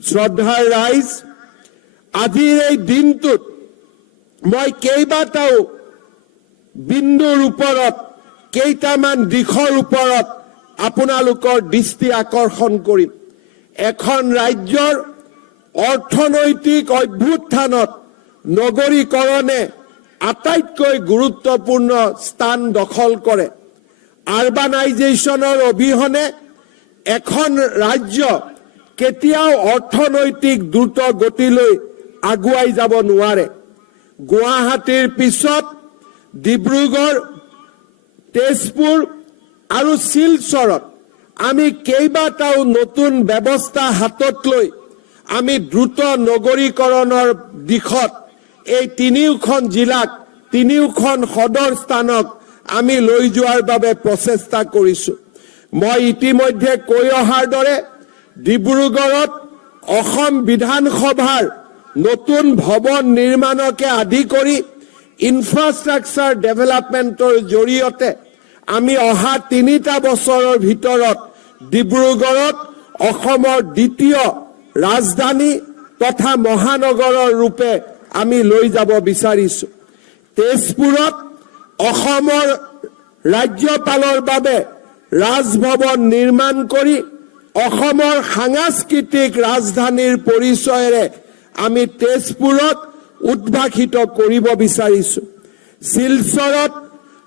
শ্ৰদ্ধাৰ ৰাইজ, আজিৰ এই দিনটোত মই কেইবাটাও বিন্দুৰ ওপৰত কেইটামান দিশৰ ওপৰত আপোনালোকৰ দৃষ্টি আকৰ্ষণ কৰিম। এখন ৰাজ্যৰ অৰ্থনৈতিক অভ্যুত্থানত নগৰীকৰণে আটাইতকৈ গুৰুত্বপূৰ্ণ স্থান দখল কৰে। আৰবানাইজেশ্যনৰ অবিহনে এখন ৰাজ্য কেতিয়াও অৰ্থনৈতিক দ্ৰুত গতিলৈ আগুৱাই যাব নোৱাৰে। গুৱাহাটীৰ পিছত ডিব্ৰুগড়, তেজপুৰ আৰু শিলচৰত আমি কেইবাটাও নতুন ব্যৱস্থা হাতত লৈ আমি দ্ৰুত নগৰীকৰণৰ দিশত এই তিনিওখন জিলাক, তিনিওখন সদৰ স্থানক আমি লৈ যোৱাৰ বাবে প্ৰচেষ্টা কৰিছো। মই ইতিমধ্যে কৈ অহাৰ দৰে ডিব্ৰুগড়ত অসম বিধানসভাৰ নতুন ভৱন নিৰ্মাণকে আদি কৰি ইনফ্ৰাষ্ট্ৰাকচাৰ ডেভেলপমেণ্টৰ জৰিয়তে আমি অহা 3টা বছৰৰ ভিতৰত ডিব্ৰুগড়ত অসমৰ দ্বিতীয় ৰাজধানী তথা মহানগৰৰ ৰূপে আমি লৈ যাব বিচাৰিছো। তেজপুৰত অসমৰ ৰাজ্যপালৰ বাবে ৰাজভৱন নিৰ্মাণ কৰি অসমৰ সাংস্কৃতিক ৰাজধানীৰ পৰিচয়েৰে আমি তেজপুৰত উদ্ভাসিত কৰিব বিচাৰিছো। শিলচৰত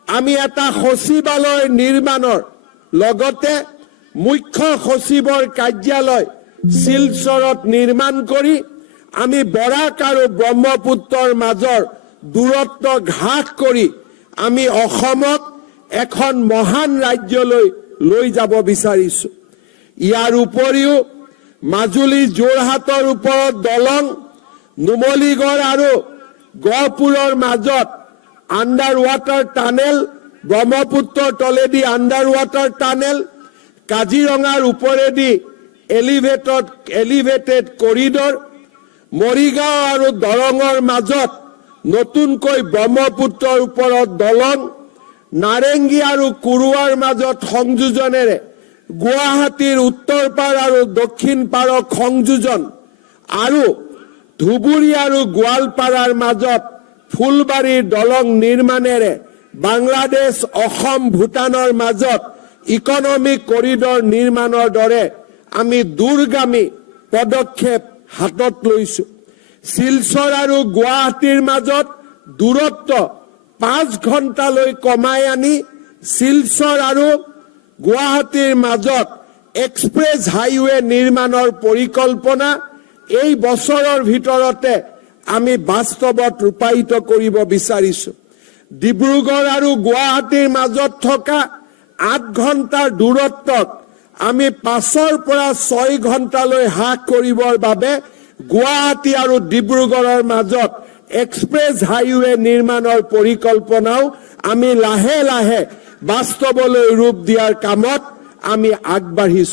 আমি এটা সচিবালয় নিৰ্মাণৰ লগতে মুখ্য সচিবৰ কাৰ্যালয় শিলচৰত নিৰ্মাণ কৰি আমি বৰাক আৰু ব্ৰহ্মপুত্ৰৰ মাজৰ দূৰত্ব হ্ৰাস কৰি আমি অসমক এখন মহান ৰাজ্যলৈ লৈ যাব বিচাৰিছো। ইয়াৰ উপৰিও মাজুলী যোৰহাটৰ ওপৰত দলং, নুমলীগড় আৰু গহপুৰৰ মাজত আণ্ডাৰ ৱাটাৰ টানেল, ব্ৰহ্মপুত্ৰৰ তলেদি আণ্ডাৰ ৱাটাৰ টানেল, কাজিৰঙাৰ ওপৰেদি এলিভেটেড কৰিডৰ, মৰিগাঁও আৰু দৰঙৰ মাজত নতুনকৈ ব্ৰহ্মপুত্ৰৰ ওপৰত দলং, নাৰেংগী আৰু কুৰুৱাৰ মাজত সংযোজনেৰে গুৱাহাটীৰ উত্তৰ পাৰ আৰু দক্ষিণ পাৰক সংযোজন আৰু ধুবুৰী আৰু গোৱালপাৰাৰ মাজত ফুলবাৰীৰ দলং নিৰ্মাণেৰে বাংলাদেশ, অসম, ভূটানৰ মাজত ইকনমিক কৰিডৰ নিৰ্মাণৰ দৰে আমি দূৰগামী পদক্ষেপ হাতত লৈছো। শিলচৰ আৰু গুৱাহাটীৰ মাজত দূৰত্ব 5 ঘণ্টালৈ কমাই আনি শিলচৰ আৰু গুৱাহাটীৰ মাজত এক্সপ্ৰেছ হাইৱে নিৰ্মাণৰ পৰিকল্পনা এই বছৰৰ ভিতৰতে আমি বাস্তৱত ৰূপায়িত কৰিব বিচাৰিছো। ডিব্ৰুগড় আৰু গুৱাহাটীৰ মাজত থকা 8 ঘণ্টাৰ দূৰত্বক আমি 5ৰ পৰা 6 ঘণ্টালৈ হ্ৰাস কৰিবৰ বাবে গুৱাহাটী আৰু ডিব্ৰুগড়ৰ মাজত এক্সপ্ৰেছ হাইৱে নিৰ্মাণৰ পৰিকল্পনাও আমি লাহে লাহে বাস্তৱলৈ ৰূপ দিয়াৰ কামত আমি আগবাঢ়িছো।